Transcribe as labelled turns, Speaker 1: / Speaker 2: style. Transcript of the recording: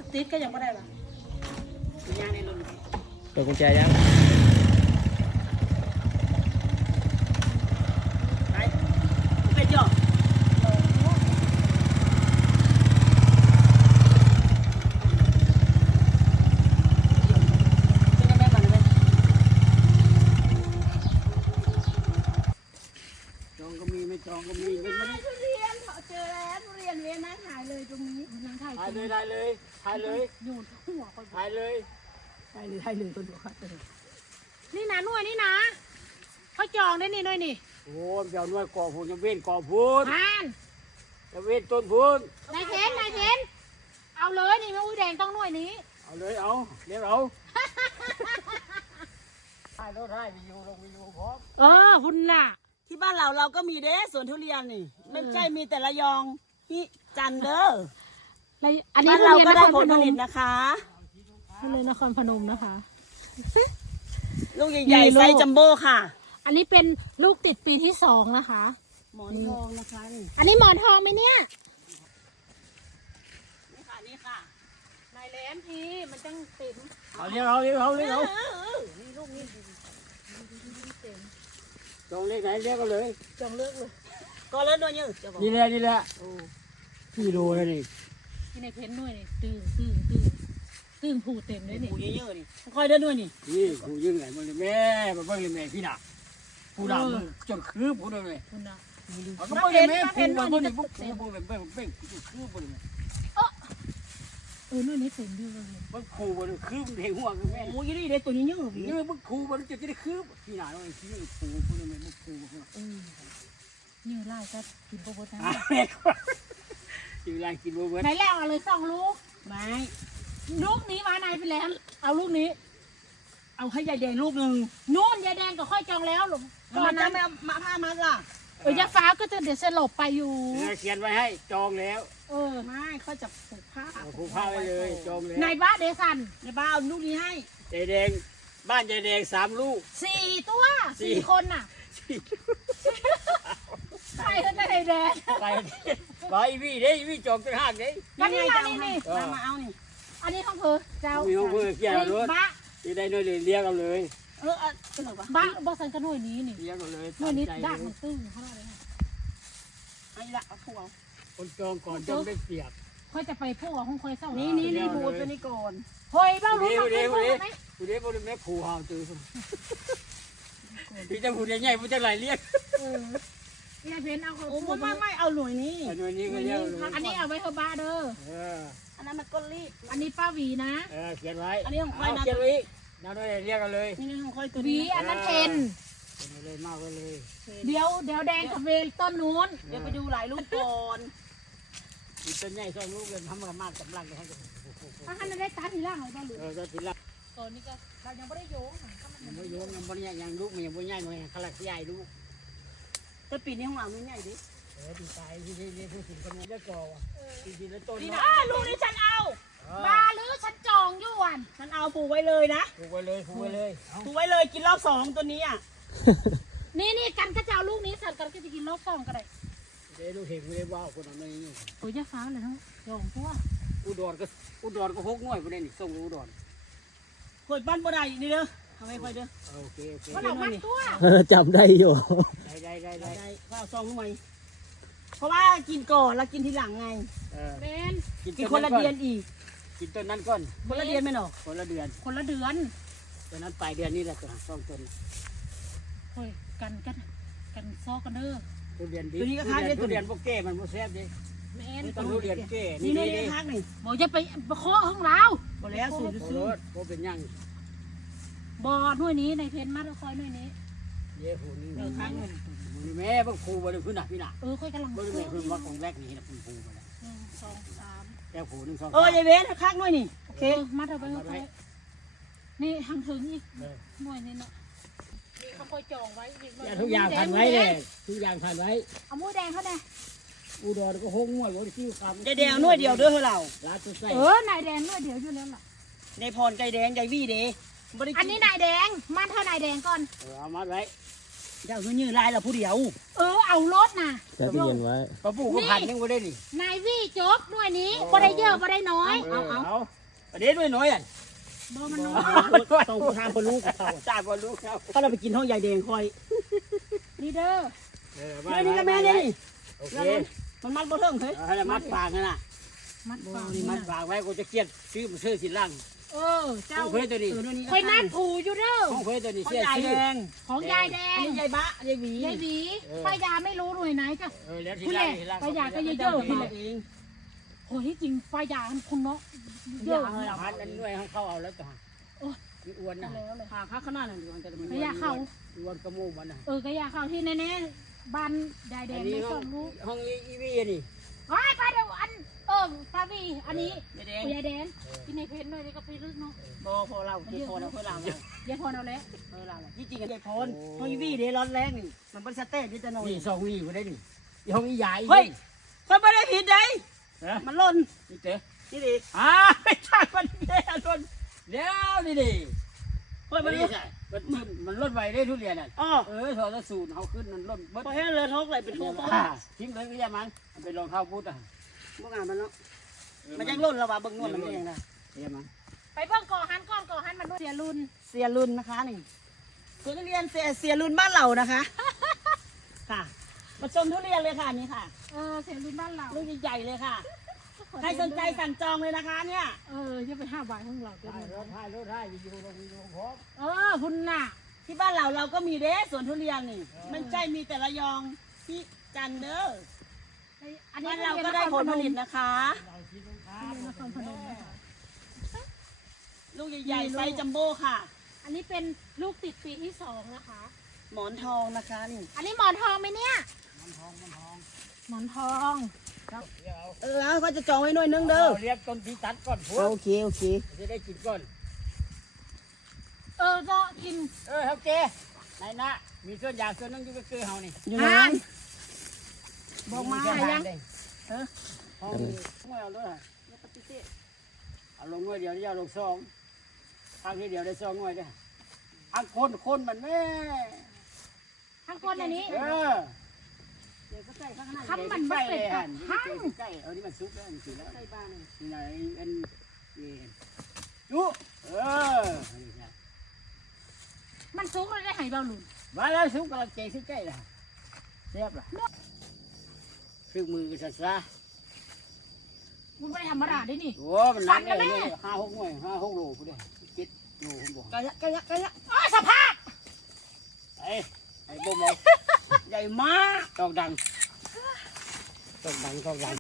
Speaker 1: ติดก็ยังไม่ได้หรอยังในรถ
Speaker 2: เปิดกุญแจยัง
Speaker 1: ไปไปจ่อจองก็มีไม่จองก็มีไม่ทุเรียนเจอแล้วทุเรียนเวียนนั่งถ่ายเลยตรงนี้นั่งถ่ายเลยถ่ายเลยถ่ายเลยอยู่หัวคนถ่ายเลยถ่ายเลยคนหัวเขาเลยนี่นะหน่วยนี่นะเขาจองได้นี่ด้วยนี่โอ้เจ้าหน่วยก่อพูนจะเว้นก่อพูนจะเว้นต้นพูนนายเทนเอาเลยนี่แม่อุ้ยแดงต้องหน่วยนี้เอาเลยเอาเรียกเอาถ่ายรถถ่ายวิวลงวิวพร้อมคุณน่ะที่บ้านเราก็มีเด้สวนทุเรียนนี่ไม่ใช่มีแต่ระยองที่จันเด้ออันนี้เราก็ได้ผลผลิตนะคะนี่เลยนครพนมนะคะลูกใหญ่ๆไซส์จัมโบ้ค่ะอันนี้เป็นลูกติดปีที่2นะคะหมอนทองนะคะอันนี้หมอนทองไหมเนี่ยนี่ค่ะนายแหลมทีมันจังเต็มเอาเรียกเอานี่ลูกนี่จองเลขไหนเรียกก็เลยจองเลือกเลยก็เลือกด้วยนี่แหละพี่โลเลยนี่ที่ในเพ้นด้วยนี่ตึงผูเต็มเลยนี่ผูเยอะๆนี่ค่อยเดินด้วยนี่ผูเยอะไงมันเลยแม่มาเบิ่งเลยแม่พี่น่ะผูดำจนคืบผูเลยคุณน่ะก็เบิ่งเลยแม่ผูมันนี่พวกผูแบบเบ่งคืบผูเลยนู่นนี่เต็มด้วยเลยมันผูมันคืบเห็นหัวกันแม่โอ้ยนี่เด็กตัวนี้เยอะนี่มันผูมันจะได้คืบพี่น่ะเราที่ผูผูเลยแม่มันผูนี่ไล่ก็กินโบว์นะกินไล่กินโบว์ไหนแล้วเอาเลย2 ลูกไม่ลูกนี้มาไหนไปแล้วเอาลูกนี้เอาให้ยายแดงลูกหนึ่งนู่นยายแดงก็ค่อยจองแล้วหรอก่อนนั้นมาผ้ามัดล่ะยาฟ้าก็จะเดี๋ยวสลบไปอยู่เขียนไว้ให้จองแล้วไม่เขาจะผูกผ้าไว้เลยจองแล้วในบ้านเดซันในบ้านเอาลูกนี้ให้ยายแดงบ้านยายแดง3 ลูก4 ตัว4 คนน่ะใครก็ได้แดงใครไปพี่เด้พี่จองตั้ง5เด้นี่มาเอานี่อันนี้ของเพื่อเจ้ามีของเพื่อเกี่ยวรถที่ได้หน่วยเรียกเอาเลยบ้าบอกสันกันหน่วยนี้นี่เรียกเอาเลยหน่วยนี้ด่างมันตึ้งเขาเลยไอ้ละเอาพวกคนจองก่อนจองได้เปียกค่อยจะไปพวกห้องคอยเศร้านี่ผูตัวนี้ก่อนเฮ้ยเบ้ารู้มาเป็นพวกไหมผูเด็กผูเด็กแม่ผูหาวตื่นพี่จะผูเด็กใหญ่ผูจะไหลเรียกนี่เพนเอาเขาไม่เอาหน่วยนี้หน่วยนี้ก็เรียกอันนี้เอาไว้เธอบ้าเด้ออันนั้นมันก้นรีบอันนี้ป้าหวีนะเขียนไว้อันนี้ของค่อยนะเขียนไว้เราได้เรียกกันเลยนี่ของค่อยตัวนี้อันนั้นเทนเลยมากเลยเดี๋ยวแดงกับเวลต้นนู้นเดี๋ยวไปดูหลายลูกก่อนต้นใหญ่2 ลูกเลยทำมากกำลังเลยให้ถ้าท่านได้ตัดทีล่างเลยบ้างหรือตัดทีล่างตอนนี้ก็เรายังไม่ได้โยงยังไม่โยงยังไม่ใหญ่ยังลูกมันยังไม่ใหญ่หน่อยขลักใหญ่ลูกแต่ปีนี้ของเราไม่ใหญ่ดิดีใจที่ได้พูดถึงคนนี้ได้ก่อดีแล้วต้นนี่นะลูกนี้ฉันเอาบาหรือฉันจองอยู่อ่ะฉันเอาปลูกไว้เลยนะปลูกไว้เลยกินรอบ2ตัวนี้อ่ะนี่กันก็จะเอาลูกนี้สั่นกันก็จะกินรอบ2ก็ได้เดี๋ยวลูกเห็นไม่ได้ว่าคนนั้นนี่โอ้ยยาฟ้าเลยทั้งจองตัวอุดรก็6 หน่วยประเด็นส่งอุดรคอยบ้านบ่ได้นี่เด้อทำไมคอยเด้อโอเคว่าเรามัดตัว
Speaker 2: จำได้อยู่
Speaker 1: ได้ว่า2 หน่วยเพราะว่ากินก่อนแล้วกินทีหลังไงกินคนละเดือนอีกกินต้นนั้นก่อนคนละเดือนไม่หรอกคนละเดือนต้นนั้นปลายเดือนนี้แหละตัว2 ต้นเฮ้ยกันซอกกันเด้อตัวเดือนดีตัวนี้ก็ค้างได้ตัวเดือนพวกแก่มันพวกแซ่บดิต้องตัวเดือนแก่นี่ค้างนี่บอกจะไปเคาะห้องเราบ่แล้วสูตรโบเป็นยังบ่อหน่วยนี้ในเพนมาคอยหน่วยนี้เย่หูนี่ค้างนี่แม่พวกครูบริพื้นหนักพี่หนักค่อยกำลังบริเวณพื้นวัดของแรกนี่นะคุณครูมาแล้ว1 2 3แก้วผู1 2 3ยายเว้นค้างหน่วยนี่โอเคมาเถอะไปนี่ทางถึงอีกหน่วยนี่เนาะนี่เขาคอยจองไว้ทุกอย่างทันไว้เลยทุกอย่างทันไว้เอาหมูแดงเขาแน่อุดรก็6 หน่วยรถที่คำยายแดงหน่วยเดียวเด้อเรานายแดงหน่วยเดียวอยู่แล้วล่ะนายพรไก่แดงยายวี่เด้อันนี้นายแดงมัดเท่านายแดงก่อนเอามัดไว้เจ้ายื้อลายเราผู้เดียวเอารถน่ะ
Speaker 2: แช่ตู้เย็นไว้
Speaker 3: ปลาปูก็พันนึงก็ได้นี่
Speaker 1: นายวี่จบหน่วยนี้บ่ได้เยอะบ่ได้น้อย
Speaker 3: เอาประเด็นด้วยน้อยอ่ะ
Speaker 1: บ่มันน้อย
Speaker 4: ต้องทำคนรู้กับเขา
Speaker 3: จ้าบอลลูกเขา
Speaker 4: ถ้าเราไปกินห้องใหญ่แดงคอย
Speaker 1: นี่เด้อ
Speaker 4: นี่ก็แม่นี่
Speaker 3: โอเค
Speaker 4: มันมัดบ่เทิงเฮ้ย
Speaker 3: ให้มัดปากนะ
Speaker 1: มัดฟัง
Speaker 3: นี่มัดปากไว้กูจะเกลียดซื้อมาซื้อสิล่าง
Speaker 1: เจ้า
Speaker 3: ห้องเคยตัวนี้
Speaker 1: คอยนัดผูอยู่เด้อ
Speaker 3: ห้องเคยตัวนี้
Speaker 4: ห้อง
Speaker 3: เสีย
Speaker 4: ใหญ่
Speaker 3: ซื้อ
Speaker 4: แดง
Speaker 1: ของยายแด
Speaker 4: อัน
Speaker 1: ง
Speaker 4: นี้ใหญ่บะใหญ่หวี
Speaker 1: ยายหวีป้ายาไม่รู้หน่วยไหนจ้ะ
Speaker 3: แล้วที
Speaker 1: คุณ
Speaker 3: ล่า
Speaker 1: แหละ
Speaker 3: ง
Speaker 1: ป้ายาก็เยอะๆคุณแหละโอ้ยจริงป้ายาคุณเนาะเยอะ
Speaker 3: พันอันด้วยห้องเข้าเอาแล้วต่ออ้วนนะ
Speaker 1: แล้วเลย
Speaker 4: ขาข้าขนาดนั้นอยู่มันจะเป็น
Speaker 1: ป้ายาเข้า
Speaker 3: อ้วนกระมูมันนะ
Speaker 1: ก็ยาเข้าที่แน่ๆบ้านยายแดงไม่ส่งลูก
Speaker 3: ห้องอีวีนี่
Speaker 1: ไปเดี๋ยวอันปาวีอันนี้
Speaker 4: แดง
Speaker 1: ยายแดงกินในเพชรเลยก็ไปลึกเนาะ
Speaker 4: บ่พอเราเจ็บพอเราเพื่อเรา
Speaker 1: ยายพรเอาแล้ว
Speaker 4: เพื่อเราที่จริงกันเจ็บพรห้องวีเดร้อนแรงนี่มันเป็นสเต้ดิจะนอน
Speaker 3: นี่สองวีกูได้นี่ห้องอีใหญ่
Speaker 4: เฮ้ยเขาไม่ได้ผิดเลยมันล่น
Speaker 3: นี่เต๋อ
Speaker 4: นี่ดิ
Speaker 3: ไม่ใช่มันแย่ล้นเดี๋ยวนี่ดิ
Speaker 4: เฮ้ย
Speaker 3: มั
Speaker 4: มัน น
Speaker 3: ไม่ใช่มันลดไวได้ทุเรียนอ่ะ
Speaker 4: อ๋อ
Speaker 3: ถอดสูตรเขาขึ้นมันลดเบิ้ล
Speaker 4: พอให้เรือท้องไหลเป็น
Speaker 3: เนี่
Speaker 4: ตั
Speaker 3: ยว ทิ้งเลยก็ยังมันเป็นรองเท้าพุทธอ่ะ
Speaker 4: พวกงานมันเนาะมันยังล่นเราว่าเบิ่งนวดมันเองนะ
Speaker 3: ยังมัน
Speaker 1: ไปเบิ่งก่อหันมันด้วยเสียรุ่น
Speaker 4: เสียรุนนะคะนี่ส่วนทุเรียนเสียรุนบ้านเรานะคะ ค่ะมาชมทุเรียนเลยค่ะนี่ค่ะ
Speaker 1: เสียรุ่นบ้านเรา
Speaker 4: ลูกใหญ่ๆเลยค่ะใครสนใจสั่งจองเลยนะคะเนี่ย
Speaker 1: จะไป5 บาทของเราจะ
Speaker 3: รถไทยวิดีโอพร้อม
Speaker 1: คุณน่ะ
Speaker 4: ที่บ้านเราก็มีเด้สวนทุเรียนนี่มันใช่มีแต่ระยองที่จันเด้อบ้านเราก็ได้ผลผลิตนะคะ
Speaker 1: นครพนมนะคะ
Speaker 4: ลูกใหญ่ๆไซส์จัมโบ้ค่ะ
Speaker 1: อันนี้เป็นลูกติดปีที่2นะคะ
Speaker 4: หมอนทองนะคะนี่
Speaker 1: อันนี้หมอนทองไหมเนี่ยหมอนทอง
Speaker 4: แล้วก็จะจองไว้หน่อยนึงเด้อ
Speaker 3: เรียกต้นที่ตัดก่อนพวก
Speaker 4: โอเค
Speaker 3: จะได้กินก่อน
Speaker 1: ก็กิน
Speaker 3: เฮาเจไหนนะมีส่วนยางส่วนนึงอยู่ก็คือเฮานี่
Speaker 4: อยู่ไหนบอกมา
Speaker 3: ห้องไม่เอาด้วยเอาลงหน่วยเดียวเอาลง2ทางนี้เดียวได้2หน่วยเด้อทางคนมันแม่
Speaker 1: ทั้งคนอันนี้
Speaker 4: เดี๋ยวก็ใส่ข้างหน้า
Speaker 1: ทำมันไม่เป็นกับทั้ง
Speaker 3: ใกล้เอานี่มันซุกแล้วมันสิแล้ว
Speaker 4: ใส่บ้านนี่
Speaker 3: นี่ไหนอันนี่จุนี่
Speaker 1: มันสูงเลยได้หายเบาหลุน
Speaker 3: มาแล้วซุกกำลังเจ๊ซุกใกล้ละเรียบละซึ่งมือกันซะ
Speaker 1: มันไม่ธรรมดาได้นี่
Speaker 3: โอ้มันนักเลย5-6หน่วย5-6โลกูเด้7โลผมบอก
Speaker 4: กะยะ
Speaker 1: สภาพ
Speaker 3: ไอ้บ่ม
Speaker 4: ใหญ่มาก
Speaker 3: ต้องดัง